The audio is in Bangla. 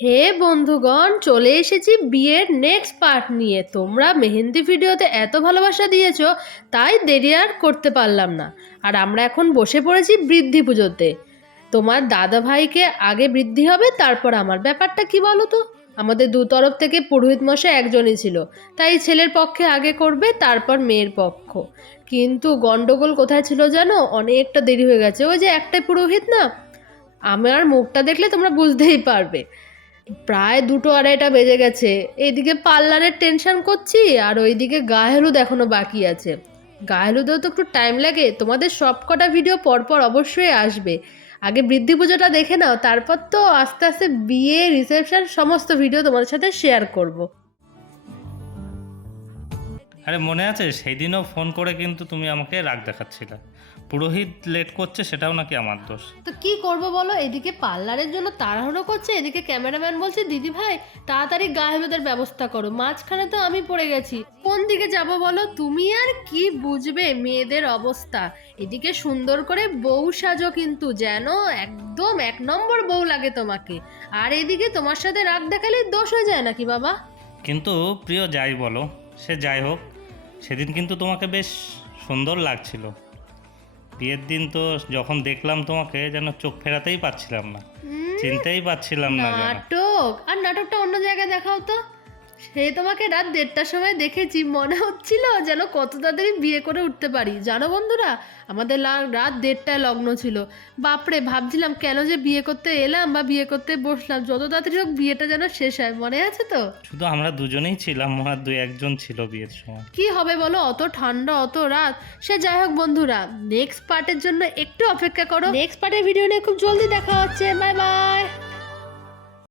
হে বন্ধুগণ, চলে এসেছি বিয়ের নেক্সট পার্ট নিয়ে। তোমরা মেহেন্দি ভিডিওতে এত ভালোবাসা দিয়েছ, তাই দেরি আর করতে পারলাম না। আর আমরা এখন বসে পড়েছি বৃদ্ধি পুজোতে। তোমার দাদা ভাইকে আগে বৃদ্ধি হবে, তারপর আমার। ব্যাপারটা কি বলো তো আমাদের দু তরফ থেকে পুরোহিত মশাই একজনই ছিল। তাই ছেলের পক্ষে আগে করবে, তারপর মেয়ের পক্ষ। কিন্তু গন্ডগোল কোথায় ছিল জানো? অনেকটা দেরি হয়ে গেছে। ওই যে একটাই পুরোহিত না? আমার মুখটা দেখলে তোমরা বুঝতেই পারবে। প্রায় দুটো আড়াইটা বেজে গেছে। এইদিকে পার্লারের টেনশন করছি, আর ওইদিকে গায়ে হলুদ এখনও বাকি আছে। গায়ে হলুদেও তো একটু টাইম লাগে, তোমাদের সব কটা ভিডিও পরপর অবশ্যই আসবে। আগে বৃদ্ধি পুজোটা দেখে নাও, তারপর তো আস্তে আস্তে বিয়ে রিসেপশন সমস্ত ভিডিও তোমাদের সাথে শেয়ার করব। আরে মনে আছে? সেই দিনও ফোন করে কিন্তু তুমি আমাকে রাগ দেখাচ্ছিলে। পুরোহিত লেট করছে সেটাও নাকি আমার দোষ। তো কি করব বলো? এদিকে পার্লারের জন্য তাড়াহুড়ো করছে এদিকে ক্যামেরাম্যান বলছে দিদি ভাই তাড়াতাড়ি গায়ে হলুদের ব্যবস্থা করো। মাঝখানে তো আমি পড়ে গেছি। কোন দিকে যাব বলো? তুমি আর কি বুঝবে মেয়েদের অবস্থা? এদিকে সুন্দর করে বউ সাজো কিন্তু যেন একদম এক নম্বর বউ লাগে তোমাকে। আর এদিকে তোমার সাথে রাগ দেখালে দোষ হয়ে যায় নাকি বাবা? কিন্তু প্রিয় যাই বলো। সে যাই হোক সেদিন কিন্তু তোমাকে বেশ সুন্দর লাগছিল। বিয়ের দিন তো যখন দেখলাম তোমাকে যেন চোখ ফেরাতেই পারছিলাম না। চিনতেই পারছিলাম না নাটক। আর নাটকটা অন্য জায়গায় দেখাও তো। সে তোমাকে রাত দেড়টার সময় দেখেছি মনে হচ্ছিল যেন কত তাড়াতাড়ি বিয়ে করে উঠতে পারি। জানো বন্ধুরা আমাদের রাত দেড়টায় লগ্ন ছিল। বাপরে ভাবছিলাম কেন যে বিয়ে করতে এলাম বা বিয়ে করতে বসলাম যত তাড়াতাড়ি হোক বিয়েটা যেন শেষ হয় মনে আছে তো? শুধু আমরা দুজনেই ছিলাম আর দুই একজন ছিল বিয়ের সময়। কি হবে বলো অত ঠান্ডা অত রাত। সে যাই হোক বন্ধুরা নেক্সট পার্টের জন্য একটু অপেক্ষা করো। নেক্সট পার্টের ভিডিও নিয়ে খুব জলদি দেখা হচ্ছে বাই বাই